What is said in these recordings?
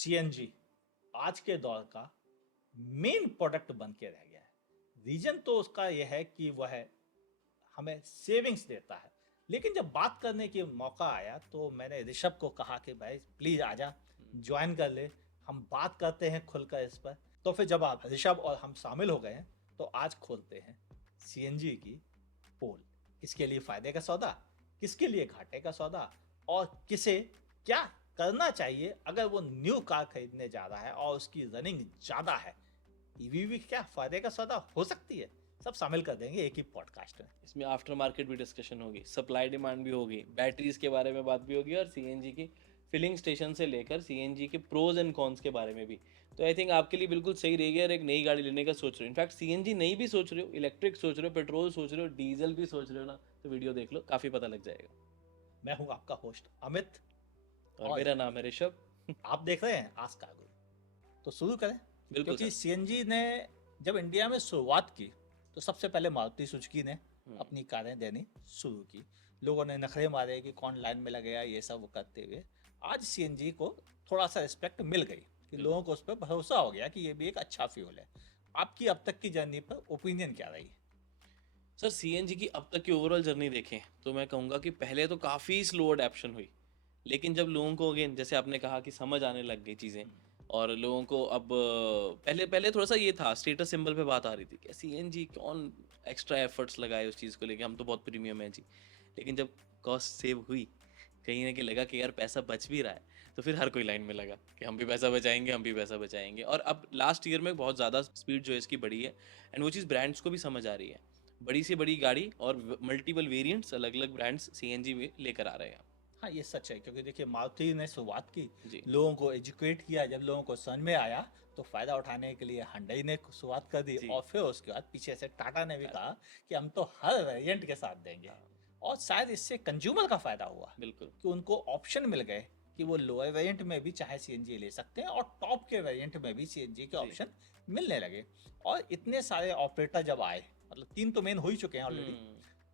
CNG आज के दौर का मेन प्रोडक्ट बन के रह गया है। रीजन तो उसका यह है कि वह हमें सेविंग्स देता है। लेकिन जब बात करने की मौका आया तो मैंने ऋषभ को कहा कि भाई प्लीज आजा, ज्वाइन कर ले, हम बात करते हैं खुलकर इस पर। तो फिर जब आप ऋषभ और हम शामिल हो गए हैं तो आज खोलते हैं सीएनजी की पोल। किसके लिए फायदे का सौदा, किसके लिए घाटे का सौदा, और किसे क्या करना चाहिए अगर वो न्यू कार खरीदने जा रहा है और उसकी रनिंग ज्यादा है। ईवी भी क्या फायदे का सौदा हो सकती है, सब शामिल कर देंगे एक ही पॉडकास्ट में। इसमें आफ्टर मार्केट भी डिस्कशन होगी, सप्लाई डिमांड भी होगी, बैटरीज के बारे में बात भी होगी और सीएनजी की फिलिंग स्टेशन से लेकर सीएनजी के प्रोज एंड कॉन्स के बारे में भी। तो आई थिंक आपके लिए बिल्कुल सही रहेगी। और एक नई गाड़ी लेने का सोच रहे हो, इनफैक्ट सीएनजी नई भी सोच रहे हो, इलेक्ट्रिक सोच रहे हो, पेट्रोल सोच रहे हो, डीजल भी सोच रहे हो ना, तो वीडियो देख लो, काफ़ी पता लग जाएगा। मैं हूं आपका होस्ट अमित और और मेरा नाम है ऋषभ। आप देख रहे हैं आस्क कार्गो। तो शुरू करें। बिल्कुल क्योंकि सर। सीएनजी ने जब इंडिया में शुरुआत की तो सबसे पहले मारुति सुजुकी ने अपनी कारें देनी शुरू की। लोगों ने नखरे मारे कि कौन लाइन में लगेगा, ये सब करते हुए आज सीएनजी को थोड़ा सा रिस्पेक्ट मिल गई कि लोगों को उस पर भरोसा हो गया कि ये भी एक अच्छा फ्यूल है। आपकी अब तक की जर्नी पर ओपिनियन क्या रही? सर सीएनजी की अब तक की ओवरऑल जर्नी देखें तो मैं कहूँगा कि पहले तो काफ़ी स्लो अडेप्शन हुई, लेकिन जब लोगों को अगेन जैसे आपने कहा कि समझ आने लग गई चीज़ें, और लोगों को अब पहले पहले थोड़ा सा ये था, स्टेटस सिंबल पे बात आ रही थी कि सीएनजी कौन एक्स्ट्रा एफर्ट्स लगाए उस चीज़ को लेके, हम तो बहुत प्रीमियम है जी। लेकिन जब कॉस्ट सेव हुई, कहीं ना कहीं लगा कि यार पैसा बच भी रहा है, तो फिर हर कोई लाइन में लगा कि हम भी पैसा बचाएंगे, हम भी पैसा बचाएंगे। और अब लास्ट ईयर में बहुत ज़्यादा स्पीड जो है इसकी बढ़ी है, एंड वो चीज़ ब्रांड्स को भी समझ आ रही है। बड़ी से बड़ी गाड़ी और मल्टीपल वेरिएंट्स, अलग अलग ब्रांड्स सीएनजी में लेकर आ रहे हैं। हाँ, ये सच है। क्योंकि देखिए मारुति ने शुरुआत की, जी लोगों को एजुकेट किया, जब लोगों को समझ में आया तो फ़ायदा उठाने के लिए हुंडई ने शुरुआत कर दी जी। और फिर उसके बाद पीछे से टाटा ने भी टाटा। कहा कि हम तो हर वेरिएंट के साथ देंगे। हाँ और शायद इससे कंज्यूमर का फ़ायदा हुआ बिल्कुल। कि उनको ऑप्शन मिल गए कि वो लोअर वेरिएंट में भी चाहे सीएनजी ले सकते हैं और टॉप के वेरिएंट में भी सीएनजी के जी। ऑप्शन मिलने लगे। और इतने सारे ऑपरेटर जब आए, मतलब तीन तो मेन हो ही चुके हैं ऑलरेडी,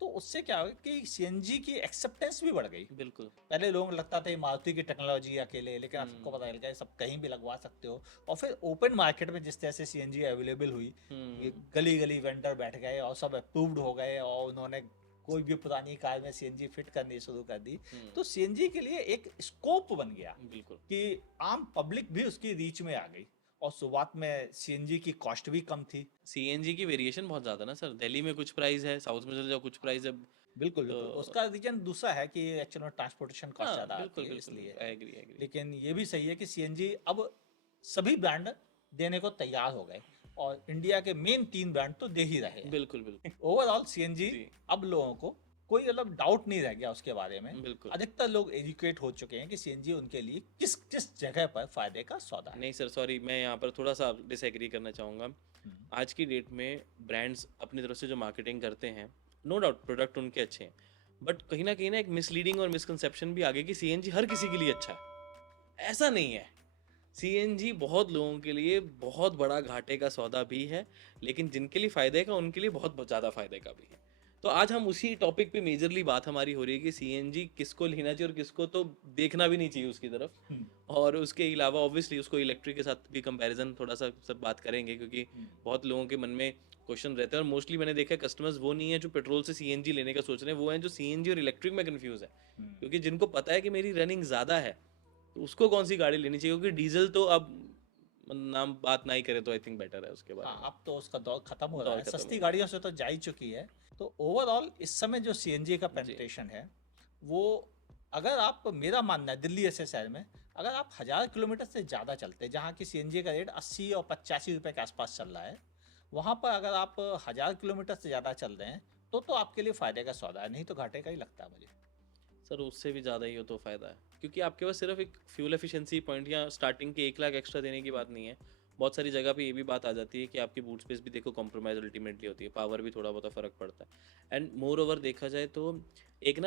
तो उससे क्या हो कि सीएनजी की एक्सेप्टेंस भी बढ़ गई। बिल्कुल। पहले लोगों को लगता था ये मारुति की टेक्नोलॉजी अकेले, लेकिन अब सबको पता चल गया सब कहीं भी लगवा सकते हो। और फिर ओपन मार्केट में जिस तरह से सीएनजी अवेलेबल हुई, ये गली गली वेंडर बैठ गए और सब अप्रूव्ड हो गए और उन्होंने कोई भी पुरानी कार में सीएनजी फिट करनी शुरू कर दी। तो सीएनजी के लिए एक स्कोप बन गया बिल्कुल। कि आम पब्लिक भी उसकी रीच में आ गई। और शुरुआत में सीएनजी की कॉस्ट भी कम थी। सीएनजी की वेरिएशन बहुत ज़्यादा ना सर, दिल्ली में कुछ प्राइस है, साउथ में चले जाओ कुछ प्राइस है। बिल्कुल बिल्कुल, तो उसका रीजन दूसरा है कि एक्चुअल में ट्रांसपोर्टेशन कॉस्ट हाँ ज़्यादा आती बिल्कुल है, बिल्कुल इसलिए बिल्कुल, है। I agree I agree. लेकिन ये भी सही है कि सीएनजी अब सभी ब्रांड देने को तैयार हो गए और इंडिया के मेन तीन ब्रांड तो दे ही रहे हैं। बिल्कुल बिल्कुल। ओवरऑल सीएनजी जी अब लोगों को कोई मतलब डाउट नहीं रह गया उसके बारे में। बिल्कुल। अधिकतर लोग एजुकेट हो चुके हैं कि सीएनजी उनके लिए किस किस जगह पर फायदे का सौदा है। नहीं सर सॉरी, मैं यहाँ पर थोड़ा सा डिसएग्री करना चाहूँगा। आज की डेट में ब्रांड्स अपनी तरफ से जो मार्केटिंग करते हैं, नो डाउट प्रोडक्ट उनके अच्छे हैं, बट कहीं ना एक मिसलीडिंग और मिसकंसेप्शन भी आ गई कि सीएनजी हर किसी के लिए अच्छा है। ऐसा नहीं है। सीएनजी बहुत लोगों के लिए बहुत बड़ा घाटे का सौदा भी है, लेकिन जिनके लिए फ़ायदे का उनके लिए बहुत ज़्यादा फ़ायदे का भी है। तो आज हम उसी टॉपिक पे मेजरली बात हमारी हो रही है कि सीएनजी किसको लेना चाहिए और किसको तो देखना भी नहीं चाहिए उसकी तरफ। और उसके अलावा ऑब्वियसली उसको इलेक्ट्रिक के साथ भी कंपैरिजन थोड़ा सा सब बात करेंगे, क्योंकि बहुत लोगों के मन में क्वेश्चन रहते हैं। और मोस्टली मैंने देखा है कस्टमर्स वो नहीं है जो पेट्रोल से सीएनजी लेने का सोच रहे हैं, वो हैं जो सीएनजी और इलेक्ट्रिक में कन्फ्यूज़ है। क्योंकि जिनको पता है कि मेरी रनिंग ज़्यादा है तो उसको कौन सी गाड़ी लेनी चाहिए, क्योंकि डीजल तो अब नाम बात ना ही करे तो आई थिंक बेटर है उसके बारे हाँ, में। अब तो उसका दौर खत्म हो रहा दौर है, खत्म सस्ती हो गाड़ियों से तो जा ही चुकी है। तो ओवरऑल इस समय जो सीएनजी का गया जी। पेनिट्रेशन है वो, अगर आप, मेरा मानना है दिल्ली ऐसे शहर में अगर आप 1000 किलोमीटर से ज़्यादा चलते हैं, जहाँ की सीएनजी का रेट 80 और 85 रुपये के आसपास चल रहा है, वहाँ पर अगर आप 1000 किलोमीटर से ज़्यादा चल रहे हैं तो आपके लिए फ़ायदे का सौदा है, नहीं तो घाटे का ही लगता है मुझे। सर उससे भी ज़्यादा ही हो तो फ़ायदा है, क्योंकि आपके पास सिर्फ एक फ्यूल एफिशिएंसी पॉइंट या स्टार्टिंग के 1 लाख एक्स्ट्रा देने की बात नहीं है। बहुत सारी जगह पे ये भी बात आ जाती है कि आपकी बूट स्पेस भी देखो कॉम्प्रोमाइज़ अल्टीमेटली होती है, पावर भी थोड़ा बहुत फ़र्क पड़ता है। एंड मोर ओवर देखा जाए तो एक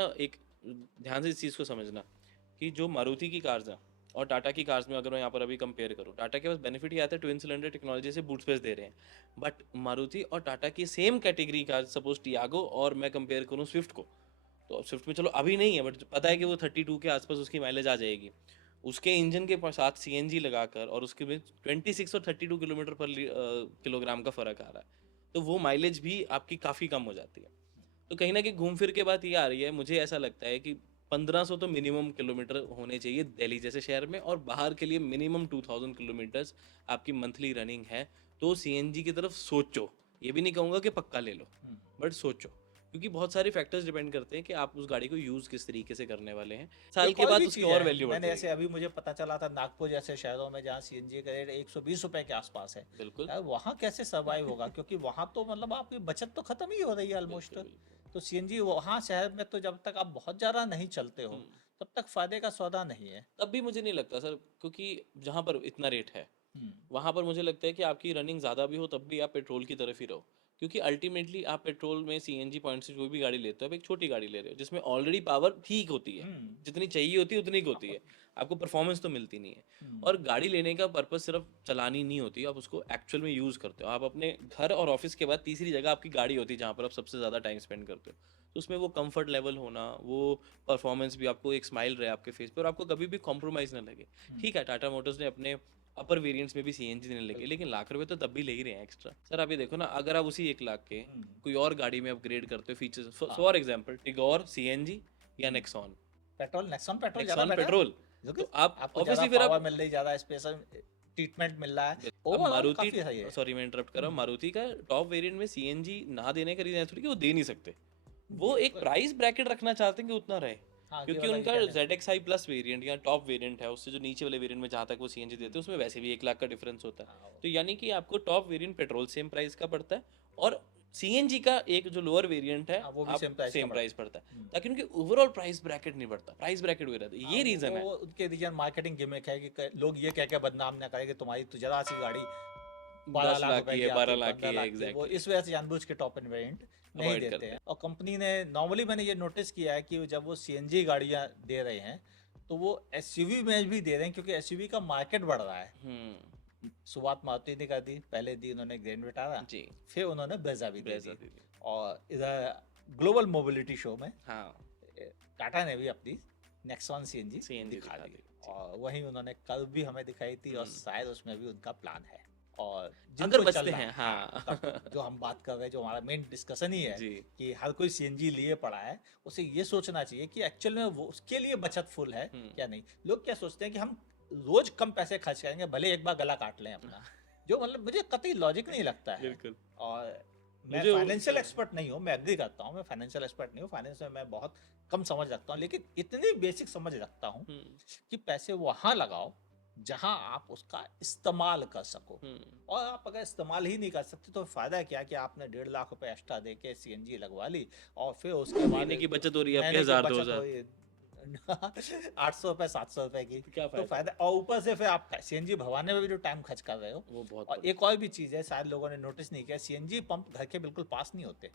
ध्यान से इस चीज़ को समझना कि जो मारुति की कार्स हैं और टाटा की कार्स में अगर मैं यहाँ पर अभी कंपेयर करूँ, टाटा के पास बेनिफिट ये आता है ट्विन सिलेंडर टेक्नोलॉजी से बूट स्पेस दे रहे हैं। बट मारुति और टाटा की same category car, suppose Tiago और मैं कंपेयर करूँ स्विफ्ट को, तो स्विफ्ट में चलो अभी नहीं है बट पता है कि वो 32 के आसपास उसकी माइलेज आ जाएगी। उसके इंजन के साथ सीएनजी लगाकर और उसके में 26 और 32 किलोमीटर पर किलोग्राम का फर्क आ रहा है, तो वो माइलेज भी आपकी काफ़ी कम हो जाती है। तो कहीं ना कहीं घूम फिर के बात ये आ रही है, मुझे ऐसा लगता है कि 1500 तो मिनिमम किलोमीटर होने चाहिए दिल्ली जैसे शहर में, और बाहर के लिए मिनिमम 2000 किलोमीटर्स आपकी मंथली रनिंग है। तो सीएनजी की तरफ सोचो, ये भी नहीं कहूँगा कि पक्का ले लो, बट सोचो, क्योंकि बहुत सारे फैक्टर्स डिपेंड करते हैं कि आप उस गाड़ी को यूज़ किस तरीके से करने वाले हैं। साल एक के और बाद भी उसकी चीज़ और है, वैल्यू बढ़ मैंने ऐसे जाएगी। अभी मुझे पता चला था नागपुर जैसे शहरों में जहाँ सीएनजी का रेट 120 रुपए के आसपास है। बिल्कुल यार वहाँ कैसे सर्वाइव होगा, क्योंकि वहाँ तो मतलब आपकी बचत तो खत्म ही हो रही है ऑलमोस्ट। बिल्कुल बिल्कुल। तो सीएनजी वहाँ शहर में तो जब तक आप बहुत ज़्यादा नहीं चलते हो हम्म, तब तक फायदे का सौदा नहीं है। तब भी मुझे नहीं लगता सर, क्योंकि जहाँ पर इतना रेट है हम्म, वहाँ पर मुझे लगता है कि आपकी रनिंग ज़्यादा भी हो तब भी आप पेट्रोल की तरफ ही रहो, क्योंकि अल्टीमेटली आप पेट्रोल में सीएनजी पॉइंट से कोई भी गाड़ी लेते हो, आप एक छोटी गाड़ी ले रहे हो जिसमें ऑलरेडी पावर ठीक होती है, हम्म, जितनी चाहिए होती है उतनी की होती आपको है, आपको परफॉर्मेंस तो मिलती नहीं है। हम्म, और गाड़ी लेने का पर्पस सिर्फ चलानी नहीं होती, आप उसको एक्चुअल में यूज़ करते हो। आप अपने घर और ऑफिस के बाद तीसरी जगह आपकी गाड़ी होती है जहाँ पर आप सबसे ज़्यादा टाइम स्पेंड करते हो। तो उसमें वो कंफर्ट लेवल होना, वो परफॉर्मेंस भी, आपको एक स्माइल रहे आपके फेस पे और आपको कभी भी कॉम्प्रोमाइज़ ना लगे। हम्म, ठीक है, टाटा मोटर्स ने अपने अपर वेरिएंट्स में भी सीएनजी देने लगे, बिल्कुल। लेकिन लाख रुपए तो तब भी ले ही रहे हैं एक्स्ट्रा। सर आप ये देखो ना, अगर आप उसी 1 लाख के हम्म, कोई और गाड़ी में अपग्रेड करते हो फीचर्स, हाँ, फॉर एग्जांपल टिगोर सीएनजी या हम्म, नेक्सॉन, नेक्सॉन पेट्रोल ज़्यादा नेक्सॉन बेटर, पेट्रोल, क्योंकि तो आप आपको ज़्यादा ऑब्वियसली फिर पावर आप मिल रही, ज़्यादा स्पेशल ट्रीटमेंट मिल रहा है, अब ओवरऑल मारुति, काफ़ी सही है। सॉरी मैं इंटरप्ट कर रहा हूँ, हम्म, मारुति का टॉप वेरिएंट में सीएनजी ना देने का रीजन थोड़ी कि वो दे नहीं सकते, वो एक बिल्कुल। प्राइस ब्रैकेट रखना चाहते हैं कि उतना रहे। हाँ कि क्योंकि मतलब ये उनका कहने, ZXi प्लस वेरिएंट या टॉप वेरिएंट है, उससे जो नीचे वाले वेरिएंट में जहाँ तक वो सीएनजी देते हैं उसमें वैसे भी 1 लाख का डिफरेंस होता है। हाँ, तो यानी कि आपको top variant petrol same price का पड़ता है, और सीएनजी का एक जो लोअर वेरिएंट है हाँ, वो भी आप सेम प्राइस का सेम पड़ता प्राइस है। पड़ता है, ताकि उनके ओवरऑल प्राइस ब्रैकेट नहीं बढ़ता, प्राइस ब्रैकेट हुए रहता है, हाँ ये रीजन है। वो उनके रीजन मार्केटिंग गिमिक है कि लोग ये कह के बदनाम ना करें कि तुम्हारी तो जरा सी गाड़ी 12 10 लाख लाख रुपए की की है, आती बारह है, लाख 15 की है, लाख की, वो एग्जैक्टली इस वजह से जानबूझ के टॉप एंड वेरिएंट नहीं अवॉइड देते करते हैं। हैं। और कंपनी ने नॉर्मली, मैंने ये नोटिस किया है कि जब वो सीएनजी गाड़ियां दे रहे हैं तो वो एसयूवी में भी दे रहे हैं, क्योंकि एसयूवी का मार्केट बढ़ रहा है। शुरुआत मारुति ने कर दी, पहले दी उन्होंने ग्रैंड विटारा, जी, फिर उन्होंने ब्रेजा भी दे ब्रेजा दी। दीदी, और इधर ग्लोबल मोबिलिटी शो में हाँ टाटा ने भी अपनी नेक्सॉन सीएनजी सीएनजी दिखा दिखा दी, दी जी। और वहीं उन्होंने कल भी हमें दिखाई थी, और शायद उसमें भी उनका प्लान है। और अगर जिनको चल बचते रहा हैं, है, हाँ, हाँ तब जो हम बात कर रहे हैं, जो हमारा मेन डिस्कशन ही है जी, कि हर कोई सीएनजी लिए पड़ा है, उसे ये सोचना चाहिए कि एक्चुअल में वो उसके लिए बचत फुल है क्या नहीं। लोग क्या सोचते हैं कि हम रोज कम पैसे खर्च करेंगे भले एक बार गला काट लें अपना, जो मतलब मुझे कतई लॉजिक नहीं लगता है। बिल्कुल। और मैं मुझे फाइनेंशियल एक्सपर्ट नहीं हूँ, मैं एग्री करता हूँ, मैं फाइनेंशियल एक्सपर्ट नहीं हूँ, फाइनेंस में मैं बहुत कम समझ रखता हूँ, लेकिन इतनी बेसिक समझ रखता हूँ कि पैसे वहाँ लगाओ जहाँ आप उसका इस्तेमाल कर सको। और आप अगर इस्तेमाल ही नहीं कर सकते तो फायदा क्या कि आपने 1.5 लाख रुपए एक्स्ट्रा दे के सीएनजी लगवा ली, और फिर उसके बाद महीने की बचत हो रही है आपके महीने की 1000 बचत 2000, हो रही 800 रुपए 700 रुपए की, तो क्या तो फायदा, फायदा। और ऊपर से फिर आप सीएनजी भरवाने में भी जो टाइम खर्च कर रहे हो। वो बहुत और एक और भी चीज़ है, शायद लोगों ने नोटिस नहीं किया, सीएनजी पंप घर के बिल्कुल पास नहीं होते,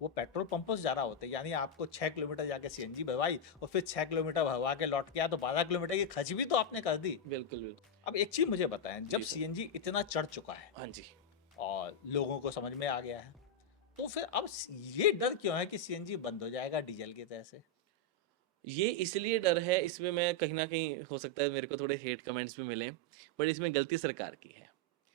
वो पेट्रोल पंपों से ज़्यादा होते हैं। यानी आपको 6 किलोमीटर जाके सीएनजी भरवाई और फिर 6 किलोमीटर भरवा के लौट के आया, तो 12 किलोमीटर की खर्च भी तो आपने कर दी। बिल्कुल बिल्कुल। अब एक चीज़ मुझे बताएं, जब जी सर, सीएनजी इतना चढ़ चुका है हाँ जी, और लोगों को समझ में आ गया है, तो फिर अब ये डर क्यों है कि सीएनजी बंद हो जाएगा डीजल की तरह से? ये इसलिए डर है, इसमें मैं कहीं ना कहीं हो सकता है मेरे को थोड़े हेट कमेंट्स भी मिले, बट इसमें गलती सरकार की है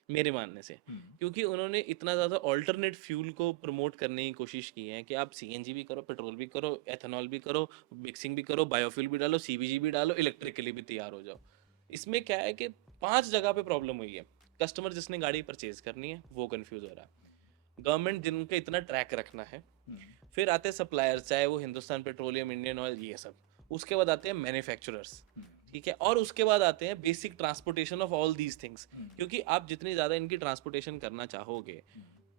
मेरे मानने से, क्योंकि उन्होंने इतना ज़्यादा ऑल्टरनेट फ्यूल को प्रमोट करने की कोशिश की है कि आप सीएनजी भी करो, पेट्रोल भी करो, एथेनॉल भी करो, मिक्सिंग भी करो, बायोफ्यूल भी डालो, सीबीजी भी डालो, इलेक्ट्रिक के लिए भी तैयार हो जाओ। इसमें क्या है कि 5 जगह पे प्रॉब्लम हुई है। कस्टमर जिसने गाड़ी परचेज करनी है वो कंफ्यूज हो रहा है, गवर्नमेंट जिनका इतना ट्रैक रखना है, फिर आते हैं सप्लायर्स, चाहे वो हिंदुस्तान पेट्रोलियम, इंडियन ऑयल, ये सब, उसके बाद आते हैं मैन्युफैक्चरर्स, ठीक है, और उसके बाद आते हैं basic transportation of all these things, क्योंकि आप जितनी ज़्यादा इनकी ट्रांसपोर्टेशन करना चाहोगे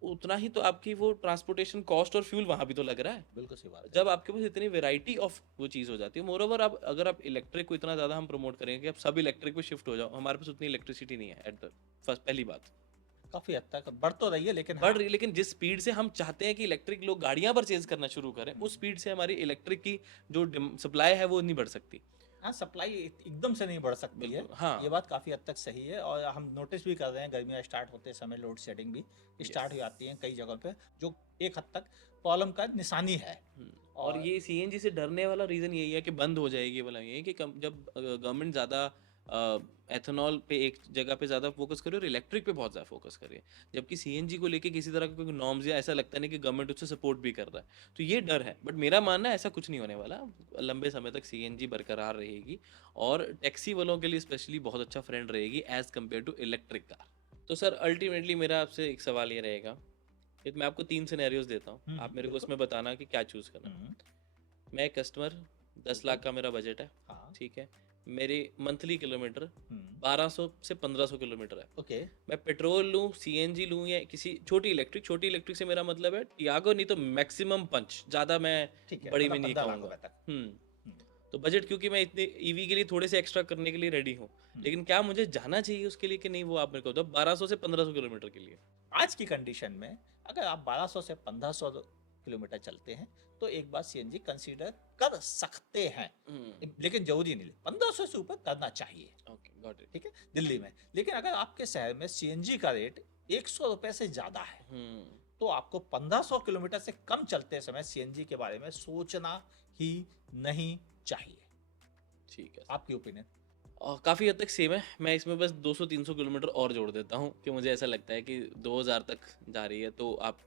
उतना ही तो आपकी वो ट्रांसपोर्टेशन कॉस्ट और फ्यूल वहाँ भी तो लग रहा है। बिल्कुल सही बात है। जब आपके पास इतनी वेराइटी ऑफ वो चीज़ हो जाती है, मोर ओवर आप अगर आप इलेक्ट्रिक को इतना ज़्यादा हम प्रमोट करेंगे कि आप सब इलेक्ट्रिक पे शिफ्ट हो जाओ, हमारे पास उतनी इलेक्ट्रिसिटी नहीं है एट द फर्स्ट, पहली बात काफी हद तक बढ़ तो रही है, लेकिन बढ़ रही, लेकिन जिस स्पीड से हम चाहते हैं कि इलेक्ट्रिक लोग गाड़ियां परचेज करना शुरू करें, उस स्पीड से हमारी इलेक्ट्रिक की जो सप्लाई है वो नहीं बढ़ सकती। हाँ, सप्लाई एकदम से नहीं बढ़ सकती है। बिल्कुल, हाँ। ये बात काफ़ी हद तक सही है और हम नोटिस भी कर रहे हैं गर्मियाँ स्टार्ट होते समय लोड शेडिंग भी स्टार्ट हो यस। जाती है कई जगहों पे, जो एक हद तक प्रॉब्लम का निशानी है। और और ये सीएनजी से डरने वाला रीज़न यही है कि बंद हो जाएगी वाला यही है कि जब गवर्नमेंट ज़्यादा एथेनॉल पे एक जगह पे ज़्यादा फोकस करे और इलेक्ट्रिक पे बहुत ज़्यादा फोकस करे, जबकि सीएनजी को लेके किसी तरह का कोई नॉर्म्स या ऐसा लगता नहीं कि गवर्नमेंट उससे सपोर्ट भी कर रहा है, तो ये डर है। बट मेरा मानना है ऐसा कुछ नहीं होने वाला, लंबे समय तक सीएनजी बरकरार रहेगी और टैक्सी वालों के लिए स्पेशली बहुत अच्छा फ्रेंड रहेगी as compare to electric car. तो सर अल्टीमेटली मेरा आपसे एक सवाल ये रहेगा कि मैं आपको 3 सिनेरियोज देता हूँ, आप मेरे को बिल्कुल। उसमें बताना कि क्या चूज़ करना है। हम्म, मैं एक कस्टमर 10 लाख का मेरा बजट है, हाँ। ठीक है। मेरे मंथली किलोमीटर हम्म, 1200 से 1500 किलोमीटर है। ओके। मैं पेट्रोल लूँ, सीएनजी लूँ या किसी छोटी इलेक्ट्रिक से मेरा मतलब है टियागो, नहीं तो मैक्सिमम पंच, ज़्यादा मैं ठीक है, बड़ी में मतलब नहीं 15 लाख कहूँगा। रुपए तक। हम्म। हम्म, तो बजट क्योंकि मैं इतने ईवी के लिए थोड़े से एक्स्ट्रा करने के लिए रेडी हूँ, लेकिन क्या मुझे जाना चाहिए उसके लिए कि नहीं, वो आप मेरे को बताओ 1200 से 1500 किलोमीटर के लिए। आज की कंडीशन में अगर आप 1200 से 1500 किलोमीटर चलते हैं तो एक बार सीएनजी कंसीडर कर सकते हैं, लेकिन जरूरी नहीं, 1500 से ऊपर करना चाहिए। Okay, got it. ठीक है, दिल्ली में। लेकिन अगर आपके शहर में सीएनजी का रेट 100 रुपए से ज्यादा है तो आपको 1500 किलोमीटर से कम चलते समय सीएनजी के बारे में सोचना ही नहीं चाहिए। ठीक है। आपकी ओपिनियन? काफ़ी हद तक सेम है। मैं इसमें बस 200-300 किलोमीटर और जोड़ देता हूँ कि मुझे ऐसा लगता है कि 2000 तक जा रही है तो आप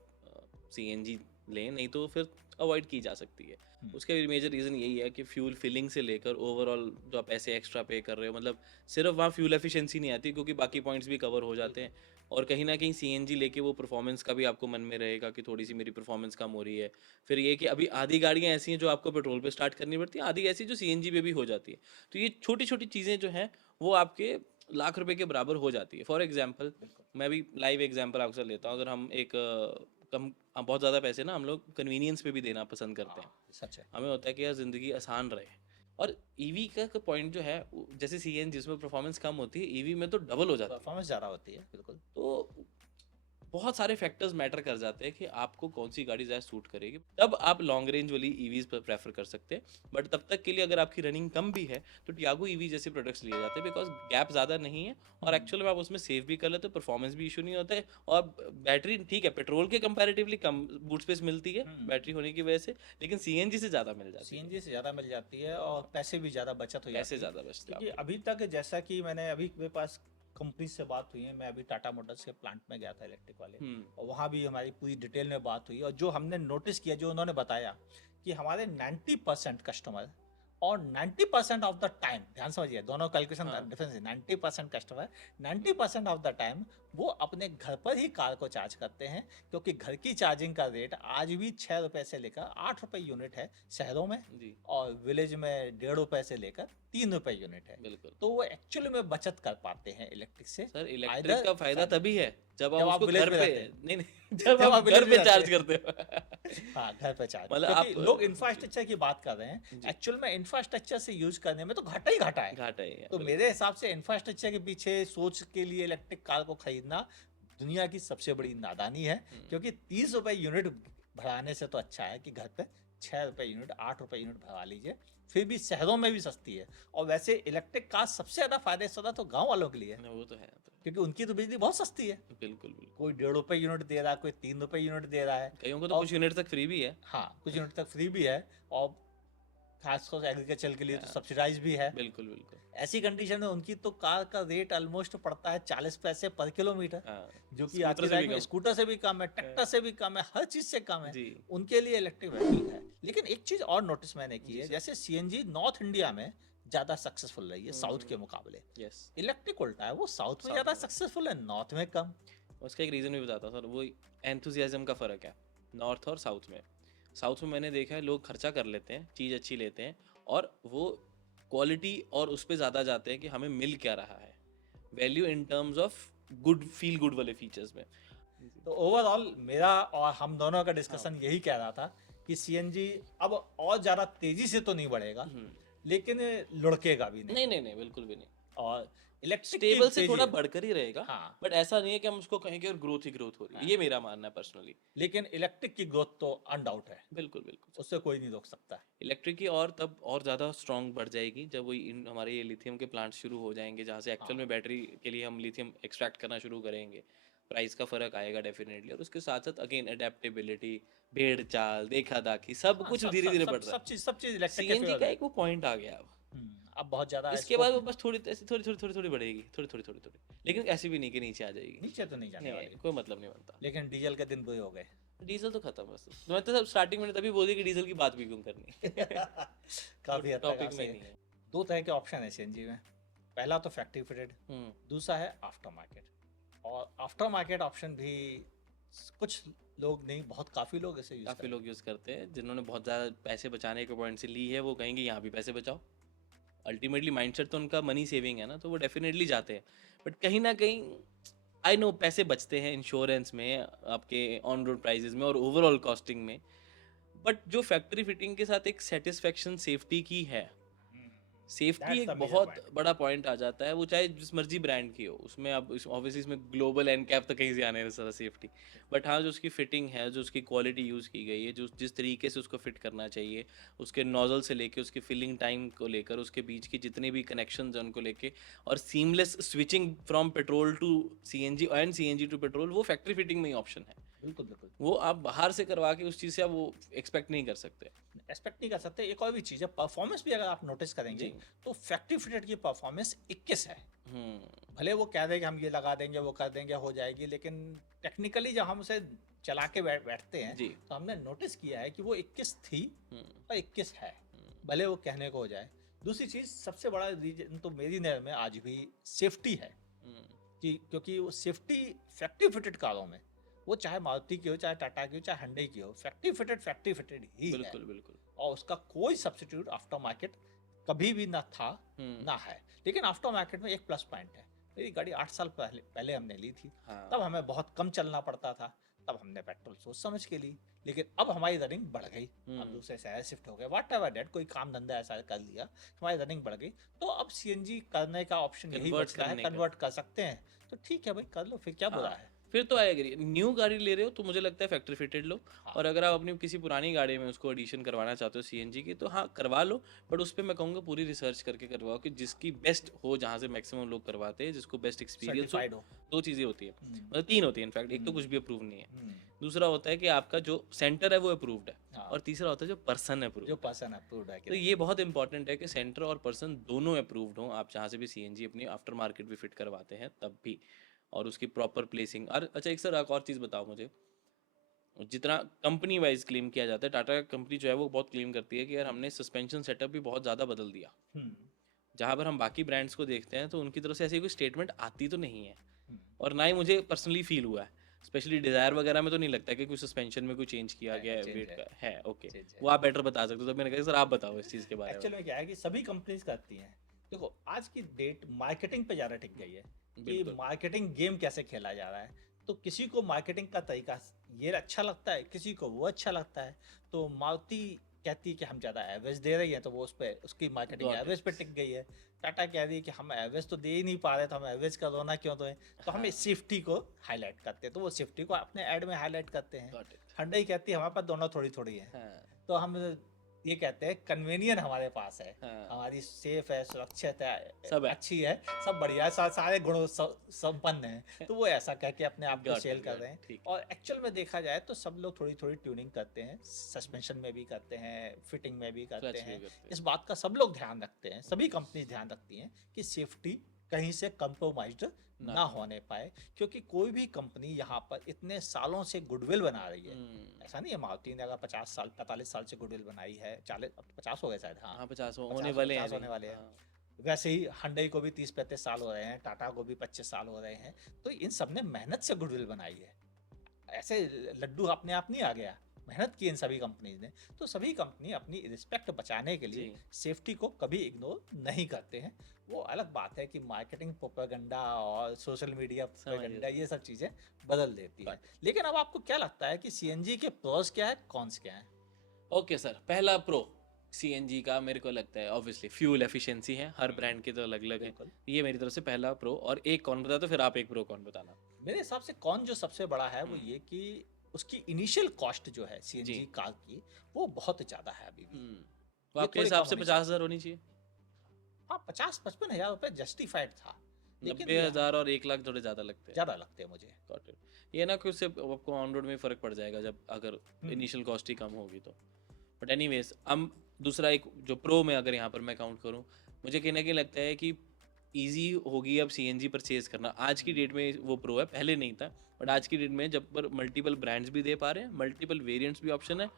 सीएनजी लें, नहीं तो फिर अवॉइड की जा सकती है। उसका भी मेजर रीज़न यही है कि फ्यूल फिलिंग से लेकर ओवरऑल जो आप पैसे एक्स्ट्रा पे कर रहे हो, मतलब सिर्फ वहाँ फ्यूल एफिशिएंसी नहीं आती क्योंकि बाकी पॉइंट्स भी कवर हो जाते हैं। और कहीं न कहीं सीएनजी लेके वो परफॉर्मेंस का भी आपको मन में रहेगा कि थोड़ी-सी मेरी परफॉर्मेंस कम हो रही है। फिर ये कि अभी आधी गाड़ियाँ ऐसी हैं जो आपको पेट्रोल पे स्टार्ट करनी पड़ती हैं, आधी ऐसी जो सीएनजी पे भी हो जाती है। तो ये छोटी-छोटी चीज़ें जो हैं वो आपके लाख रुपए के बराबर हो जाती है। फॉर एग्जांपल मैं भी लाइव एग्जांपल आपसे लेता हूँ। अगर हम एक बहुत ज़्यादा पैसे ना हम लोग कन्वीनियंस पे भी देना पसंद करते हैं। सच है। हमें होता है कि यार ज़िंदगी आसान रहे, और ईवी का पॉइंट जो है जैसे सीएनजी जिसमें परफॉर्मेंस कम होती है, ईवी में तो डबल हो जाती है। परफॉर्मेंस ज्यादा होती है, बिल्कुल। तो बहुत सारे फैक्टर्स मैटर कर जाते हैं कि आपको कौन सी गाड़ी ज़्यादा सूट करेगी, तब आप लॉन्ग रेंज वाली ईवीज पर प्रेफर कर सकते हैं। बट तब तक के लिए अगर आपकी रनिंग कम भी है तो टियागो ईवी जैसे प्रोडक्ट्स लिए जाते हैं, बिकॉज गैप ज़्यादा नहीं है और एक्चुअल में आप उसमें सेव भी कर लेते हो, परफॉर्मेंस भी इशू नहीं होता है, और बैटरी ठीक है पेट्रोल के कंपैरेटिवली कम बूट स्पेस मिलती है बैटरी होने की वजह से, लेकिन सीएनजी से ज़्यादा मिल जाती है। सीएनजी से ज्यादा मिल जाती है और पैसे भी ज्यादा बचत हो जाती पैसे है। ज़्यादा बचते हैं क्योंकि आपके। अभी तक जैसा कि मैंने अभी मेरे पास कंपनी से बात हुई है, मैं अभी टाटा मोटर्स के प्लांट में गया था इलेक्ट्रिक वाले, और वहाँ भी हमारी पूरी डिटेल में बात हुई और जो हमने नोटिस किया, जो उन्होंने बताया कि हमारे 90% कस्टमर और 90% ऑफ द टाइम, ध्यान समझिए दोनों कैलकुलेशन हाँ। डिफरेंस है, 90% कस्टमर 90% ऑफ द टाइम वो अपने घर पर ही कार को चार्ज करते हैं, क्योंकि घर की चार्जिंग का रेट आज भी 6 रुपए से लेकर 8 रुपए यूनिट है शहरों में, जी और विलेज में 1.5 रुपए से लेकर 3 रुपए यूनिट है। बिल्कुल। तो वो एक्चुअली में बचत कर पाते हैं इलेक्ट्रिक से। सर इलेक्ट्रिक Either का फायदा तभी है जब आप जब आप उसको विलेज घर में पे रहते हैं। नहीं नहीं जब जब आप आप घर विलेज में पे चार्ज रहते करते हो। हाँ, घर पे चार्ज, मतलब क्योंकि आप लोग इंफ्रास्ट्रक्चर की बात कर रहे हैं, जी। एक्चुअल में इंफ्रास्ट्रक्चर से यूज करने में तो घाटा ही घाटा है। घाटा ही है तो बिल्कुल। मेरे हिसाब से इंफ्रास्ट्रक्चर के पीछे सोच के लिए इलेक्ट्रिक कार को खरीदना दुनिया की सबसे बड़ी नादानी है, क्योंकि 30 रुपए यूनिट भराने से तो अच्छा है कि घर पे 6 रुपए यूनिट 8 रुपए यूनिट भरा लीजिए, फिर भी शहरों में भी सस्ती है। और वैसे इलेक्ट्रिक कार सबसे ज्यादा फायदेमंद तो गांव वालों के लिए है, वो तो है क्योंकि उनकी तो बिजली बहुत सस्ती है। बिल्कुल बिल्कुल। कोई 1.5 रुपए यूनिट दे रहा है, कोई 3 रुपए यूनिट दे रहा है, कईयों को तो और कुछ यूनिट तक फ्री भी है। हाँ कुछ यूनिट तक फ्री भी है, और खासतौर से एग्रीकल्चर के लिए तो हाँ, सब्सिडाइज भी है। बिल्कुल बिल्कुल। ऐसी कंडीशन में उनकी तो कार का रेट ऑलमोस्ट पड़ता है 40 पैसे पर किलोमीटर, हाँ, जो कि स्कूटर आज की से भी तारीख में कम। स्कूटर से भी कम है, ट्रैक्टर से भी कम है, हर चीज से कम है। जी उनके लिए इलेक्ट्रिक व्हीकल है। लेकिन एक चीज और नोटिस मैंने की जी है, सर। जैसे सीएनजी नॉर्थ इंडिया में ज्यादा सक्सेसफुल रही है साउथ के मुकाबले, यस। इलेक्ट्रिक उल्टा है, वो साउथ में साउथ ज्यादा में। सक्सेसफुल है, नॉर्थ में कम। उसका एक रीज़न भी बताता हूँ सर, वो एंथुजियाज्म का फ़र्क है नॉर्थ और साउथ में। साउथ में मैंने देखा है लोग खर्चा कर लेते हैं, चीज़ अच्छी लेते हैं, और वो क्वालिटी और उस पर ज़्यादा जाते हैं कि हमें मिल क्या रहा है, value in terms of good feel good वाले फीचर्स में। तो ओवरऑल मेरा और हम दोनों का डिस्कशन यही कह रहा था कि सीएनजी अब और ज्यादा तेजी से तो नहीं बढ़ेगा, लेकिन लुढ़केगा भी नहीं। नहीं नहीं नहीं बिल्कुल भी नहीं। और इलेक्ट्रिक स्टेबल से थोड़ा बढ़कर ही रहेगा, हाँ, बट ऐसा नहीं है कि हम उसको कहें कि और ग्रोथ ही ग्रोथ हो रही है, हाँ, ये मेरा मानना है पर्सनली। लेकिन इलेक्ट्रिक की ग्रोथ तो अनडाउट है, बिल्कुल बिल्कुल। उससे कोई नहीं रोक सकता। इलेक्ट्रिक की और तब और ज़्यादा स्ट्रॉन्ग बढ़ जाएगी जब वो इन हमारे ये लिथियम के प्लांट शुरू हो जाएंगे, जहाँ से एक्चुअल हाँ, में बैटरी के लिए हम लिथियम एक्सट्रैक्ट करना शुरू करेंगे। प्राइस का फ़र्क आएगा डेफिनेटली, और उसके साथ साथ अगेन अडेप्टेबिलिटी, भेड़ चाल, देखा दाखी, सब हाँ, कुछ धीरे धीरे बढ़ रहा है। सब चीज इलेक्ट्रिक के सीएनजी फेवर का है। एक वो पॉइंट आ गया अब। अब बहुत ज्यादा इसके बाद स्कोप वो नहीं, बस थोड़ी ऐसी थोड़ी थोड़ी थोड़ी थोड़ी बढ़ेगी, थोड़ी थोड़ी थोड़ी थोड़ी, लेकिन ऐसी भी नहीं कि नीचे आ जाएगी। नीचे तो नहीं जाने नहीं, वाली, कोई मतलब नहीं बनता। लेकिन डीजल के दिन बुरे हो गए। डीजल तो खत्म बस। तो मैं तो सब स्टार्टिंग में तभी बोली कि डीजल की बात भी क्यों करनी। वो काफी हद तक टॉपिक आपसे में ही नहीं है। दो तरह के ऑप्शन है सीएनजी में। पहला तो फैक्ट्री फिटेड, हम्म। दूसरा है आफ्टर मार्केट। और आफ्टर मार्केट ऑप्शन भी कुछ लोग नहीं, बहुत काफी लोग इसे यूज काफ़ी करते लोग यूज़ करते हैं, जिन्होंने बहुत ज़्यादा पैसे बचाने के पॉइंट से ली है, वो कहेंगे यहाँ भी पैसे बचाओ। अल्टीमेटली माइंडसेट तो उनका मनी सेविंग है ना, तो वो डेफिनेटली जाते हैं। बट कहीं ना कहीं आई नो पैसे बचते हैं इंश्योरेंस में, आपके ऑन रोड प्राइजेस में और ओवरऑल कॉस्टिंग में, बट जो फैक्ट्री फिटिंग के साथ एक सेटिस्फेक्शन सेफ्टी की है, हैं। सेफ्टी दैट्स एक द मेजर बहुत पॉइंट। बड़ा पॉइंट आ जाता है, वो चाहे जिस मर्जी ब्रांड की हो। उसमें अब ऑब्वियसली इसमें ग्लोबल एंड कैप तो कहीं से आने वाला सेफ्टी, बट हाँ जो उसकी फिटिंग है, जो उसकी क्वालिटी यूज़ की गई है, जो जिस तरीके से उसको फिट करना चाहिए, उसके नोजल से लेके उसके फिलिंग टाइम को लेकर, उसके बीच की जितने भी कनेक्शन हैं उनको लेके, और seamless switching from petrol to CNG and CNG to petrol, वो फैक्ट्री फिटिंग में ही ऑप्शन है। बिल्कुल बिल्कुल, वो आप बाहर से करवा के उस चीज़ से आप वो एक्सपेक्ट नहीं कर सकते। एक्सपेक्ट नहीं कर सकते। एक और भी चीज़ है, परफॉर्मेंस भी अगर आप नोटिस करेंगे जी। तो फैक्ट्री फिटेड की परफॉर्मेंस 21 है। हम्म। भले वो कह दें कि हम ये लगा देंगे, वो कर देंगे, हो जाएगी, लेकिन टेक्निकली जब हम उसे चला के बैठते हैं जी। तो हमने नोटिस किया है कि वो 21 थी हम्म। और 21 है, भले वो कहने को हो जाए। दूसरी चीज़, सबसे बड़ा रीजन तो मेरी नज़र में आज भी सेफ्टी है, हम्म। कि क्योंकि वो सेफ्टी फैक्ट्री फिटेड कारों में, वो चाहे मारुति की हो, चाहे टाटा की हो, चाहे हंडई की हो, फैक्ट्री फिटेड ही है। बिल्कुल बिल्कुल। और उसका कोई सब्सिट्यूट आफ्टर मार्केट कभी भी ना था, ना है। लेकिन आफ्टर मार्केट में एक प्लस पॉइंट है। मेरी गाड़ी 8 साल पहले हमने ली थी, हाँ। तब हमें बहुत कम चलना पड़ता था, तब हमने पेट्रोल सोच समझ के ली। लेकिन अब हमारी रनिंग बढ़ गई, हम दूसरे शहर शिफ्ट हो गए, वाट एवर डेट, कोई काम धंधा ऐसा कर लिया, हमारी रनिंग बढ़ गई, तो अब सीएनजी करने का ऑप्शन यही कन्वर्ट बचता है, करने का। कन्वर्ट कर सकते हैं। तो ठीक है भाई, कर लो, फिर क्या बुरा हाँ, है। फिर तो आई एग्री। न्यू गाड़ी ले रहे हो तो मुझे लगता है फैक्ट्री फिटेड लो, हाँ, और अगर आप अपनी किसी पुरानी गाड़ी में उसको एडिशन करवाना चाहते हो सीएनजी की, तो हाँ करवा लो, बट उस पर मैं कहूँगा पूरी रिसर्च करके करवाओ कि जिसकी बेस्ट हो, जहाँ से मैक्सिमम लोग करवाते हैं, जिसको बेस्ट एक्सपीरियंस हो। सर्टिफाइड हो। दो चीज़ें होती है, मतलब तीन होती है इनफैक्ट। एक तो कुछ भी अप्रूव नहीं है, हम्म, दूसरा होता है कि आपका जो सेंटर है वो अप्रूव्ड है, हाँ, और तीसरा होता है जो पर्सन अप्रूव्ड जो है। पर्सन अप्रूव्ड है कि तो नहीं। ये बहुत इंपॉर्टेंट है कि सेंटर और पर्सन दोनों अप्रूव्ड हों, आप जहाँ से भी सीएनजी अपनी आफ्टर मार्केट भी फिट करवाते हैं तब भी, और उसकी प्रॉपर प्लेसिंग। और अच्छा एक सर एक और चीज़ बताओ मुझे, जितना कंपनी वाइज क्लेम किया जाता है, टाटा कंपनी जो है वो बहुत क्लेम करती है कि यार हमने सस्पेंशन सेटअप भी बहुत ज़्यादा बदल दिया। हम्म, जहाँ पर हम बाकी ब्रांड्स को देखते हैं तो उनकी तरफ से ऐसी कोई स्टेटमेंट आती तो नहीं है, हम्म, और ना ही मुझे पर्सनली फील हुआ है। स्पेशली डिज़ायर वगैरह में तो नहीं लगता कि कोई सस्पेंशन में कोई चेंज किया गया है, चेंज वेट है, का है। ओके, चेंज है। वो आप बेटर बता सकते हो, तो मैंने कहा सर आप बताओ इस चीज़ के बारे में। एक्चुअल में क्या है कि सभी कंपनीज करती हैं। देखो, आज की डेट मार्केटिंग पे ज़्यादा टिक गई है, कि बिल्कुल। मार्केटिंग गेम कैसे खेला जा रहा है। तो किसी को मार्केटिंग का तरीका ये अच्छा लगता है, किसी को वो अच्छा लगता है। तो मारुति कहती है कि हम ज़्यादा एवरेज दे रही है, तो वो उस पर उसकी मार्केटिंग Got एवरेज it. पे टिक गई है। टाटा कह रही है कि हम एवरेज तो दे ही नहीं पा रहे, तो हम एवरेज का रोना क्यों दें, तो हम हाँ, इस सेफ्टी को हाईलाइट करते हैं, तो वो सेफ्टी को अपने ऐड में हाईलाइट करते हैं। got it. हंडई कहती है हमारे पास दोनों थोड़ी थोड़ी है, हाँ, तो हम ये कहते हैं कन्वीनियंट हमारे पास है, हाँ, हमारी सेफ है, सुरक्षित है, सब है। अच्छी है, सब बढ़िया है, सारे गुणों संपन्न है, तो वो ऐसा कह के अपने आप को Got सेल it, कर got रहे it. हैं। ठीक। और एक्चुअल में देखा जाए तो सब लोग थोड़ी थोड़ी ट्यूनिंग करते हैं, सस्पेंशन में भी करते हैं, फिटिंग में भी करते क्लच भी हैं। करते इस हैं। बात का सब लोग ध्यान रखते हैं, सभी कंपनी ध्यान रखती हैं कि सेफ्टी कहीं से कंप्रोमाइज्ड ना ना हो। होने पाए, क्योंकि कोई भी कंपनी यहाँ पर इतने सालों से गुडविल बना रही है। हम्म। ऐसा नहीं है मारुति ने अगर 50 साल 45 साल से गुडविल बनाई है, 40, अब तो 50 हो गए शायद, हाँ हाँ 50 होने 50 वाले हैं 50 अभी। होने वाले हैं। हाँ। वैसे ही हंडई को भी 30-35 साल हो रहे हैं, टाटा को भी 25 साल हो रहे हैं। तो इन सब ने मेहनत से गुडविल बनाई है, ऐसे लड्डू अपने आप नहीं आ गया, मेहनत की इन सभी कंपनीज ने। तो सभी कंपनी अपनी रिस्पेक्ट बचाने के लिए जी। सेफ्टी को कभी इग्नोर नहीं करते हैं। वो अलग बात है कि मार्केटिंग प्रोपेगेंडा और सोशल मीडिया प्रोपेगेंडा ये सब चीज़ें बदल देती है। लेकिन अब आपको क्या लगता है कि सीएनजी के प्रोस क्या है, कॉन्स क्या है? ओके सर, पहला प्रो, सीएनजी का मेरे को लगता है ऑब्वियसली फ्यूल एफिशिएंसी है, हर ब्रांड के तो अलग अलग है। बिल्कुल। ये मेरी तरफ से पहला प्रो, और एक कौन बता, तो फिर आप एक प्रो कौन बताना। मेरे हिसाब से कौन जो सबसे बड़ा है वो ये कि उसकी इनिशियल कॉस्ट जो है जी। सीएनजी कार की वो बहुत ज़्यादा है अभी भी। तो ये आपके थोड़ी हिसाब कम से होनी 50,000 होनी चाहिए? हाँ 50-55 हज़ार रुपये जस्टिफाइड था, लेकिन 90,000 और 1 लाख थोड़े ज़्यादा लगते हैं। ज़्यादा लगते हैं मुझे। Got it. ये ना कि उससे आपको ऑन रोड में फ़र्क पड़ जाएगा जब अगर हम्म, इनिशियल कॉस्ट ही कम होगी तो। बट एनीवेज, हम दूसरा एक जो प्रो में अगर यहाँ पर मैं काउंट करूँ, मुझे कहीं ना कहीं लगता है कि ईजी होगी अब सीएनजी परचेज करना। आज की डेट में वो प्रो है, पहले नहीं था, बट आज की डेट में जब पर मल्टीपल ब्रांड्स भी दे पा रहे हैं, मल्टीपल वेरिएंट्स भी ऑप्शन है,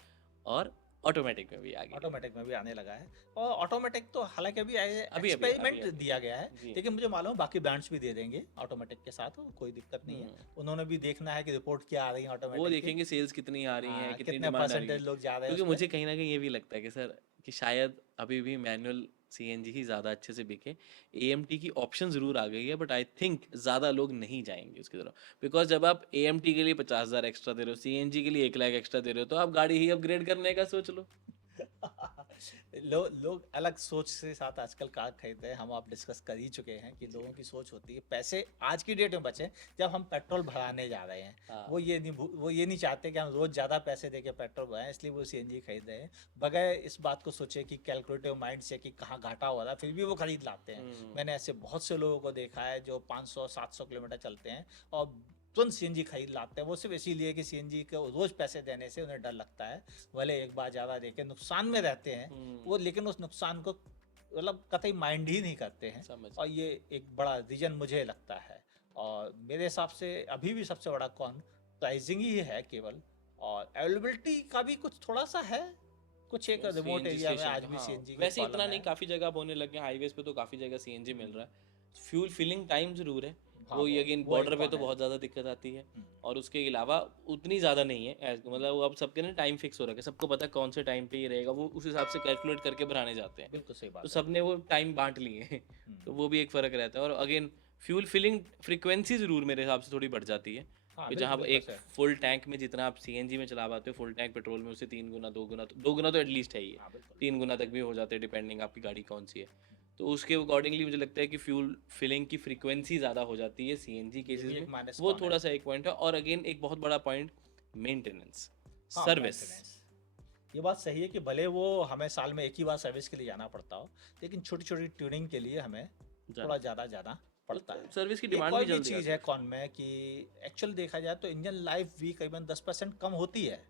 और ऑटोमेटिक में भी आ गई है। ऑटोमेटिक में भी आने लगा है, और ऑटोमेटिक तो हालांकि अभी अभी एक्सपेरिमेंट दिया गया है, जी। लेकिन मुझे मालूम है बाकी ब्रांड्स भी दे देंगे ऑटोमेटिक के साथ, कोई दिक्कत नहीं है। उन्होंने भी देखना है कि रिपोर्ट क्या आ रही है वो ऑटोमेटिक की, देखेंगे सेल्स कितनी आ रही हैं, कितनी कितने डिमांड आ रही है। परसेंटेज लोग जा रहे हैं क्योंकि उस पे। मुझे कहीं ना कहीं ये भी लगता है कि सर, कि शायद अभी भी मैनुअल सीएनजी ही ज़्यादा अच्छे से बिके। एएमटी की ऑप्शन ज़रूर आ गई है, बट आई थिंक ज़्यादा लोग नहीं जाएंगे उसकी तरफ, बिकॉज जब आप एएमटी के लिए 50,000 एक्स्ट्रा दे रहे हो, सीएनजी के लिए 1 लाख एक्स्ट्रा दे रहे हो, तो आप गाड़ी ही अपग्रेड करने का सोच लो। लोग अलग सोच से साथ आजकल कार खरीदते हैं, हम आप डिस्कस कर ही चुके हैं कि लोगों की सोच होती है पैसे आज की डेट में बचे जब हम पेट्रोल भराने जा रहे हैं। हाँ। वो ये नहीं चाहते कि हम रोज ज़्यादा पैसे दे के पेट्रोल भराएं, इसलिए वो सीएनजी खरीद रहे हैं बगैर इस बात को सोचे कि कैलकुलेटिव माइंड से कि कहाँ घाटा हो रहा है, फिर भी वो खरीद लाते हैं। मैंने ऐसे बहुत से लोगों को देखा है जो 500-700 किलोमीटर चलते हैं और तुरंत सीएनजी खरीद लाते हैं, वो सिर्फ इसीलिए कि सीएनजी को रोज पैसे देने से उन्हें डर लगता है, भले एक बार ज़्यादा देके नुकसान में रहते हैं वो, लेकिन उस नुकसान को मतलब कतई माइंड ही नहीं करते हैं। समझ। और ये एक बड़ा रीजन मुझे लगता है, और मेरे हिसाब से अभी भी सबसे बड़ा कौन प्राइसिंग ही है केवल, और अवेलेबिलिटी का भी कुछ थोड़ा सा है, कुछ एक रिमोट CNG एरिया में स्टेशन, आज भी हाँ, सीएनजी वैसे इतना नहीं, काफ़ी जगह अब होने लगे हैं, हाईवेज पे तो काफ़ी जगह सीएनजी मिल रहा है। फ्यूल फिलिंग टाइम ज़रूर है, हाँ, वो ये अगेन वो एक बॉर्डर पे कौन तो है। बहुत ज़्यादा दिक्कत आती है, और उसके अलावा उतनी ज़्यादा नहीं है मतलब वो अब सबके ना टाइम फिक्स हो रखा है, सबको पता है कौन से टाइम पे ये रहेगा, वो उस हिसाब से कैलकुलेट करके भराने जाते हैं, बिल्कुल सही तो बात है। सबने वो टाइम बांट लिए हैं। तो वो भी एक फ़र्क रहता है, और अगेन फ्यूल फिलिंग फ्रीक्वेंसी ज़रूर मेरे हिसाब से थोड़ी बढ़ जाती है, हाँ कि बिल्कुल जहाँ बिल्कुल एक सही। फुल टैंक में जितना आप सीएनजी में चला पाते हो, फुल टैंक पेट्रोल में उससे 3 गुना 2 गुना तो एटलीस्ट है ही है, हाँ बिल्कुल 3 गुना तक भी हो जाते हैं डिपेंडिंग आपकी गाड़ी कौन सी है। तो उसके अकॉर्डिंगली मुझे लगता है कि फ्यूल फिलिंग की फ्रीक्वेंसी ज़्यादा हो जाती है सीएनजी ये भी केसेस एक में, माइनस वो पॉइंट है। थोड़ा सा एक पॉइंट है। और अगेन एक बहुत बड़ा पॉइंट, मेंटेनेंस, हाँ सर्विस। मेंटेनेंस, ये बात सही है कि भले वो हमें साल में एक ही बार सर्विस के लिए जाना पड़ता हो, लेकिन छोटी छोटी ट्यूनिंग के लिए हमें थोड़ा ज़्यादा जाना पड़ता है। सर्विस की एक डिमांड और भी भी जल्दी चीज़ आती है है। कौन में कि एक्चुअल देखा जाए तो इंजन लाइफ भी करीबन 10% कम होती है,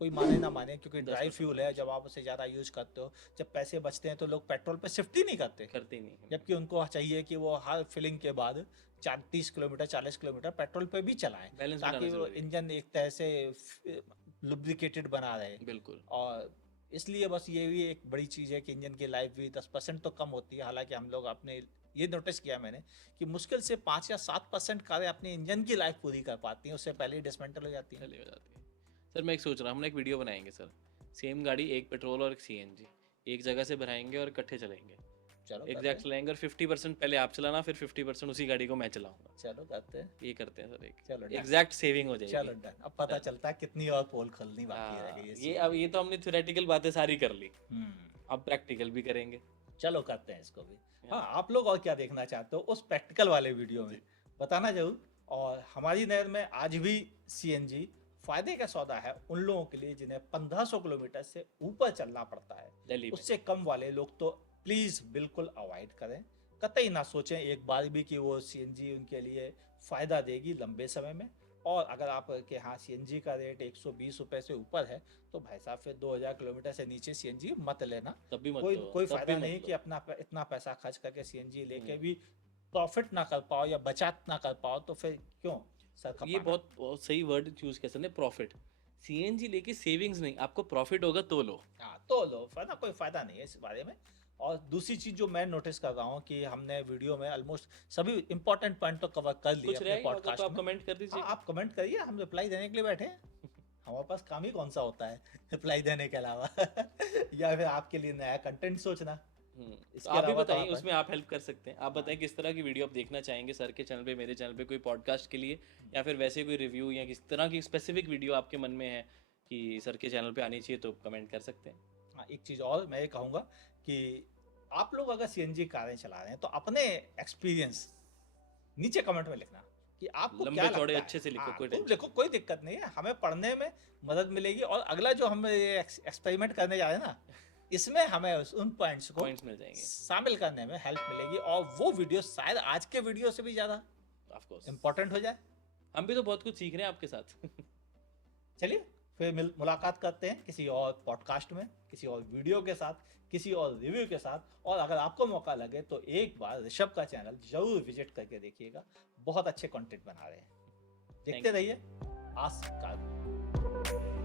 कोई माने ना माने, क्योंकि ड्राई 10% फ्यूल है, जब आप उसे ज़्यादा यूज करते हो, जब पैसे बचते हैं तो लोग पेट्रोल पे शिफ्ट ही नहीं करते, करते ही नहीं हैं। जबकि उनको चाहिए कि वो हर फिलिंग के बाद 30 किलोमीटर 40 किलोमीटर पेट्रोल पे भी चलाएं, बैलेंस ताकि बनाना वो जरूरी है। इंजन एक तरह से लुब्रिकेटेड बना रहे। बिल्कुल। और इसलिए बस ये भी एक बड़ी चीज़ है कि इंजन की लाइफ भी 10% तो कम होती है। हालांकि हम लोग अपने ये नोटिस किया मैंने कि मुश्किल से 5 या 7% कारें अपने इंजन की लाइफ पूरी कर पाती हैं, उससे पहले ही डिसमेंटल हो जाती हैं। चली हो जाती है। सर मैं एक सोच रहा हूँ, हम ना एक वीडियो बनाएंगे सर, सेम गाड़ी, एक पेट्रोल और एक सीएनजी, एक जगह से भराएंगे और इकट्ठे चलेंगे, चलो करते एग्जैक्ट हैं, चलाएंगे, और 50% पहले आप चलाना, फिर 50% उसी गाड़ी को मैं चलाऊंगा। चलो करते हैं, ये करते हैं सर, एक चलो डन, एग्जैक्ट सेविंग हो चलो जाएगी। डन। अब पता चलता है कितनी और पोल खोलनी बाकी रह गई है ये अब ये तो हमने थ्योरेटिकल बातें सारी कर ली, हम्म, अब प्रैक्टिकल भी करेंगे। चलो करते हैं इसको भी। हाँ, आप लोग और क्या देखना चाहते हो उस प्रैक्टिकल वाले वीडियो में, बताना जरूर। और हमारी नज़र में आज भी सीएनजी फायदे का सौदा है उन लोगों के लिए जिन्हें 1500 किलोमीटर से ऊपर चलना पड़ता है। दिल्ली में उससे कम वाले लोग तो प्लीज़ बिल्कुल अवॉइड करें, कतई ना सोचें एक बार भी कि वो सीएनजी उनके लिए फ़ायदा देगी लंबे समय में। और अगर आप के हाँ सीएनजी का रेट 120 रुपये से ऊपर है तो भाई साहब फिर 2000 किलोमीटर से नीचे सीएनजी मत लेना। तब भी मत कोई लो, कोई तब भी फ़ायदा मत नहीं लो। कि अपना इतना पैसा खर्च करके सीएनजी लेके भी प्रॉफिट ना कर पाओ या बचत ना कर पाओ, तो फिर क्यों सर ये खपाना। बहुत सही वर्ड चूज किया सर ने, प्रॉफिट। सीएनजी लेके सेविंग्स नहीं, आपको प्रॉफिट होगा तो लो। हाँ तो लो, वरना कोई फायदा नहीं है इस बारे में। और दूसरी चीज जो मैं नोटिस कर रहा हूँ कि हमने वीडियो में ऑलमोस्ट सभी इंपॉर्टेंट पॉइंट तो कवर कर लिए कुछ अपने रह गया होगा पॉडकास्ट तो आप में। कमेंट कर दीजिए। हाँ आप कमेंट करिए, हम रिप्लाई देने के लिए बैठे हैं। हमारे पास काम ही कौन सा होता है रिप्लाई देने के अलावा या फिर आपके लिए नया कंटेंट सोचना। तो इसके आप भी अलावा तो बताइए, आप उसमें आप हेल्प कर सकते हैं। आप बताएं किस तरह की वीडियो आप देखना चाहेंगे सर के चैनल पे, मेरे चैनल पे, कोई पॉडकास्ट के लिए, या फिर वैसे कोई रिव्यू या किस तरह की स्पेसिफिक वीडियो आपके मन में है कि सर के चैनल पे आनी चाहिए, तो कमेंट कर सकते हैं। हाँ, एक चीज और मैं ये कहूंगा कि आप लोग अगर सीएनजी कारें चला रहे हैं तो अपने एक्सपीरियंस नीचे कमेंट में लिखना कि आपको क्या लंबे चौड़े लगता अच्छे है। से लिखो, हाँ, कोई तुम टेंशन लिखो, कोई दिक्कत नहीं है, हमें पढ़ने में मदद मिलेगी और अगला जो हम एक्सपेरिमेंट करने जा रहे हैं ना, इसमें हमें उन पॉइंट्स को पॉइंट्स मिल जाएंगे। शामिल करने में हेल्प मिलेगी और वो वीडियो शायद आज के वीडियो से भी ज्यादा ऑफ कोर्स इम्पोर्टेंट हो जाए। हम भी तो बहुत कुछ सीख रहे हैं आपके साथ। चलिए फिर मुलाकात करते हैं किसी और पॉडकास्ट में, किसी और वीडियो के साथ, किसी और रिव्यू के साथ। और अगर आपको मौका लगे तो एक बार ऋषभ का चैनल जरूर विजिट करके देखिएगा, बहुत अच्छे कंटेंट बना रहे हैं। देखते Thank you. रहिए आस्क कार्गो।